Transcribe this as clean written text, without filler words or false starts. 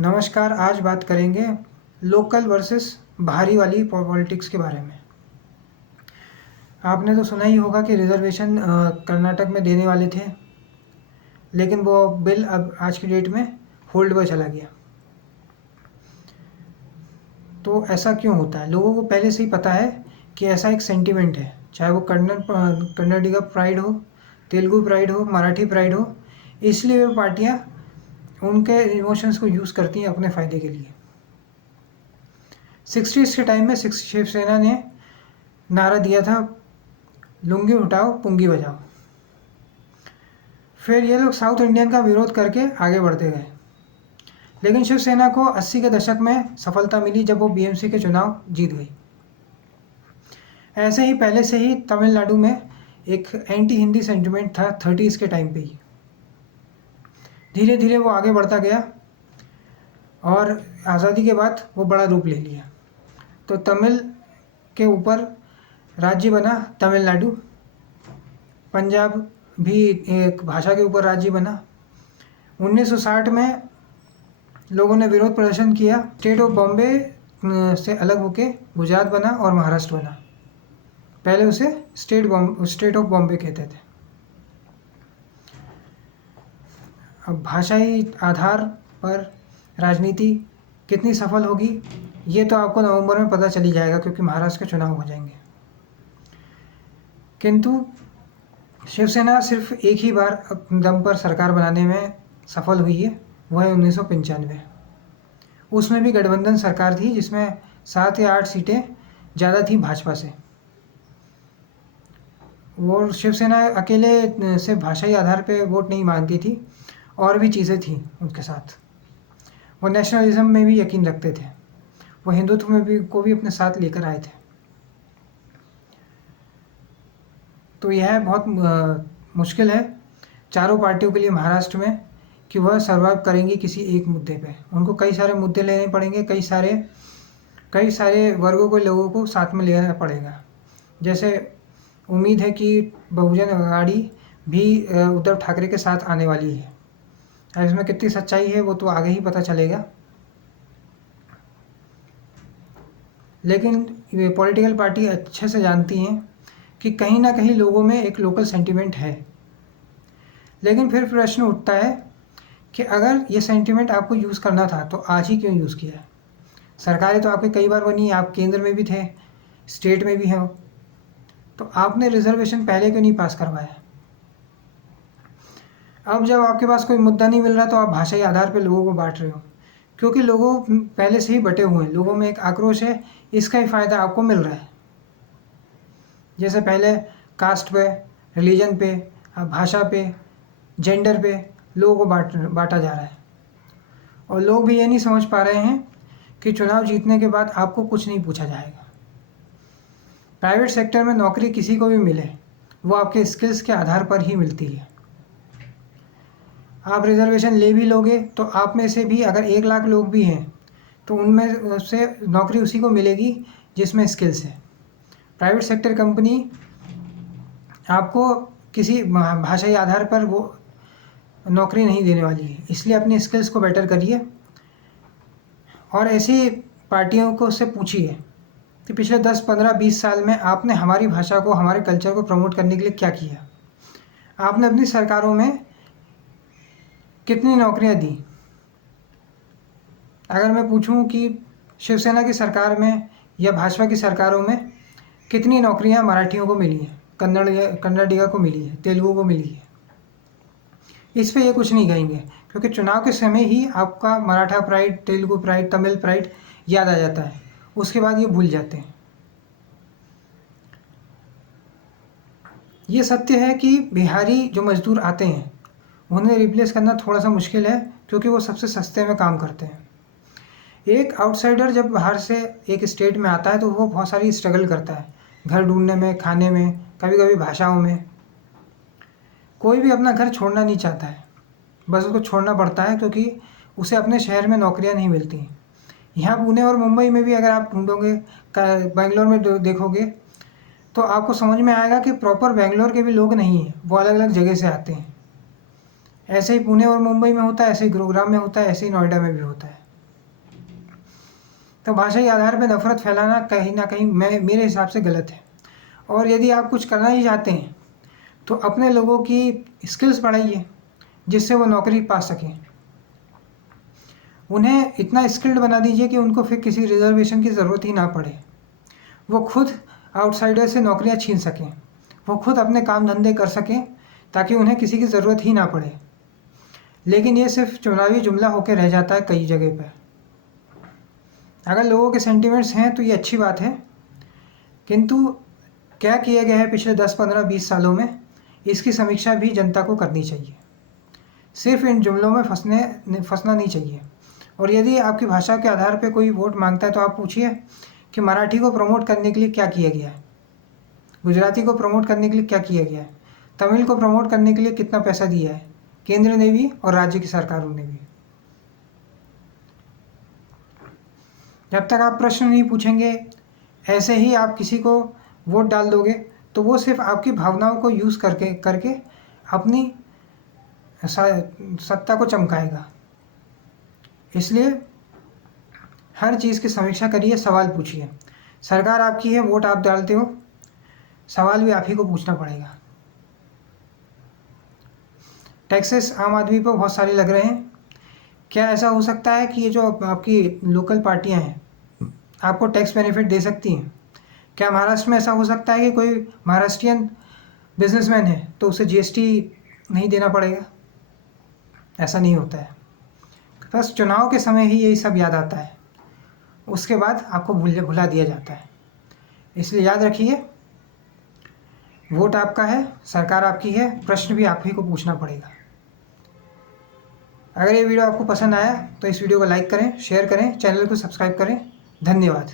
नमस्कार। आज बात करेंगे लोकल वर्सेस बाहरी वाली पॉलिटिक्स के बारे में। आपने तो सुना ही होगा कि रिजर्वेशन कर्नाटक में देने वाले थे, लेकिन वो बिल अब आज की डेट में होल्ड पर चला गया। तो ऐसा क्यों होता है? लोगों को पहले से ही पता है कि ऐसा एक सेंटिमेंट है, चाहे वो कन्नडिगा प्राइड हो, तेलुगु प्राइड हो, मराठी प्राइड हो। इसलिए वो पार्टियाँ उनके इमोशंस को यूज़ करती हैं अपने फ़ायदे के लिए। 60s के टाइम में शिवसेना ने नारा दिया था, लुंगी उठाओ पुंगी बजाओ। फिर ये लोग साउथ इंडियन का विरोध करके आगे बढ़ते गए, लेकिन शिवसेना को 80 के दशक में सफलता मिली जब वो बीएमसी के चुनाव जीत गई। ऐसे ही पहले से ही तमिलनाडु में एक एंटी हिंदी सेंटिमेंट था 30s के टाइम पे ही। धीरे धीरे वो आगे बढ़ता गया और आज़ादी के बाद वो बड़ा रूप ले लिया। तो तमिल के ऊपर राज्य बना तमिलनाडु, पंजाब भी एक भाषा के ऊपर राज्य बना। 1960 में लोगों ने विरोध प्रदर्शन किया। स्टेट ऑफ बॉम्बे से अलग होके गुजरात बना और महाराष्ट्र बना। पहले उसे स्टेट ऑफ बॉम्बे कहते थे। अब भाषाई आधार पर राजनीति कितनी सफल होगी ये तो आपको नवंबर में पता चली जाएगा, क्योंकि महाराष्ट्र के चुनाव हो जाएंगे। किंतु शिवसेना सिर्फ एक ही बार दम पर सरकार बनाने में सफल हुई है, वह है 1995। उसमें भी गठबंधन सरकार थी जिसमें 7 या 8 सीटें ज़्यादा थी भाजपा से। वो शिवसेना अकेले से भाषाई आधार पे वोट नहीं मांगती थी, और भी चीज़ें थी उनके साथ। वो नेशनलिज्म में भी यकीन रखते थे, वो हिंदुत्व में भी को भी अपने साथ लेकर आए थे। तो यह बहुत मुश्किल है चारों पार्टियों के लिए महाराष्ट्र में कि वह सर्वाइव करेंगी किसी एक मुद्दे पे। उनको कई सारे मुद्दे लेने पड़ेंगे, कई सारे वर्गों को लोगों को साथ में लेना पड़ेगा। जैसे उम्मीद है कि बहुजन अघाड़ी भी उद्धव ठाकरे के साथ आने वाली है। अब इसमें कितनी सच्चाई है वो तो आगे ही पता चलेगा, लेकिन ये पॉलिटिकल पार्टी अच्छे से जानती हैं कि कहीं ना कहीं लोगों में एक लोकल सेंटिमेंट है। लेकिन फिर प्रश्न उठता है कि अगर ये सेंटिमेंट आपको यूज़ करना था तो आज ही क्यों यूज़ किया? सरकारें तो आपके कई बार बनी, आप केंद्र में भी थे, स्टेट में भी हैं, तो आपने रिजर्वेशन पहले क्यों नहीं पास करवाया? अब जब आपके पास कोई मुद्दा नहीं मिल रहा तो आप भाषाई आधार पर लोगों को बांट रहे हो, क्योंकि लोगों पहले से ही बटे हुए हैं। लोगों में एक आक्रोश है, इसका ही फ़ायदा आपको मिल रहा है। जैसे पहले कास्ट पे, रिलीजन पे, भाषा पे, जेंडर पे लोगों को बांटा जा रहा है, और लोग भी ये नहीं समझ पा रहे हैं कि चुनाव जीतने के बाद आपको कुछ नहीं पूछा जाएगा। प्राइवेट सेक्टर में नौकरी किसी को भी मिले, वो आपके स्किल्स के आधार पर ही मिलती है। आप रिजर्वेशन ले भी लोगे तो आप में से भी अगर 1 लाख लोग भी हैं तो उनमें से नौकरी उसी को मिलेगी जिसमें स्किल्स है। प्राइवेट सेक्टर कंपनी आपको किसी भाषाई आधार पर वो नौकरी नहीं देने वाली है, इसलिए अपनी स्किल्स को बेटर करिए। और ऐसी पार्टियों को उससे पूछिए कि पिछले 10, 15, 20 साल में आपने हमारी भाषा को, हमारे कल्चर को प्रमोट करने के लिए क्या किया? आपने अपनी सरकारों में कितनी नौकरियां दी? अगर मैं पूछूं कि शिवसेना की सरकार में या भाजपा की सरकारों में कितनी नौकरियां मराठियों को मिली हैं, कन्नडिगा को मिली है, तेलुगु को मिली है, इस पे ये कुछ नहीं कहेंगे, क्योंकि चुनाव के समय ही आपका Maratha pride, Telugu pride, Tamil pride याद आ जाता है, उसके बाद ये भूल जाते हैं। ये सत्य है कि बिहारी जो मजदूर आते हैं उन्हें रिप्लेस करना थोड़ा सा मुश्किल है, क्योंकि वो सबसे सस्ते में काम करते हैं। एक आउटसाइडर जब बाहर से एक स्टेट में आता है तो वो बहुत सारी स्ट्रगल करता है, घर ढूंढने में, खाने में, कभी कभी भाषाओं में। कोई भी अपना घर छोड़ना नहीं चाहता है, बस उसको छोड़ना पड़ता है क्योंकि उसे अपने शहर में नौकरियां नहीं मिलती। यहाँ पुणे और मुंबई में भी अगर आप ढूंढोगे, बेंगलोर में देखोगे, तो आपको समझ में आएगा कि प्रॉपर बेंगलोर के भी लोग नहीं हैं, वो अलग अलग जगह से आते हैं। ऐसे ही पुणे और मुंबई में होता है, ऐसे ही गुरुग्राम में होता है, ऐसे ही नोएडा में भी होता है। तो भाषाई आधार पर नफरत फैलाना कहीं ना कहीं मेरे हिसाब से गलत है। और यदि आप कुछ करना ही चाहते हैं तो अपने लोगों की स्किल्स बढ़ाइए जिससे वो नौकरी पा सकें। उन्हें इतना स्किल्ड बना दीजिए कि उनको फिर किसी रिजर्वेशन की ज़रूरत ही ना पड़े। वो खुद आउटसाइडर से नौकरियां छीन सकें, वो खुद अपने काम धंधे कर सकें ताकि उन्हें किसी की ज़रूरत ही ना पड़े। लेकिन ये सिर्फ चुनावी जुमला होकर रह जाता है कई जगह पर। अगर लोगों के सेंटिमेंट्स हैं तो ये अच्छी बात है, किंतु क्या किया गया है पिछले 10, 15, 20 सालों में, इसकी समीक्षा भी जनता को करनी चाहिए। सिर्फ इन जुमलों में फंसना नहीं चाहिए। और यदि आपकी भाषा के आधार पर कोई वोट मांगता है तो आप पूछिए कि मराठी को प्रमोट करने के लिए क्या किया गया है, गुजराती को प्रमोट करने के लिए क्या किया गया है, तमिल को प्रमोट करने के लिए कितना पैसा दिया है केंद्र ने भी और राज्य की सरकारों ने भी। जब तक आप प्रश्न नहीं पूछेंगे, ऐसे ही आप किसी को वोट डाल दोगे तो वो सिर्फ आपकी भावनाओं को यूज़ करके अपनी सत्ता को चमकाएगा। इसलिए हर चीज़ की समीक्षा करिए, सवाल पूछिए। सरकार आपकी है, वोट आप डालते हो, सवाल भी आप ही को पूछना पड़ेगा। टैक्सेस आम आदमी पर बहुत सारे लग रहे हैं। क्या ऐसा हो सकता है कि ये जो आपकी लोकल पार्टियां हैं आपको टैक्स बेनिफिट दे सकती हैं? क्या महाराष्ट्र में ऐसा हो सकता है कि कोई महाराष्ट्रियन बिजनेसमैन है तो उसे जीएसटी नहीं देना पड़ेगा? ऐसा नहीं होता है। बस चुनाव के समय ही यही सब याद आता है, उसके बाद आपको भुला दिया जाता है। इसलिए याद रखिए, वोट आपका है, सरकार आपकी है, प्रश्न भी आप ही को पूछना पड़ेगा। अगर ये वीडियो आपको पसंद आया तो इस वीडियो को लाइक करें, शेयर करें, चैनल को सब्सक्राइब करें। धन्यवाद।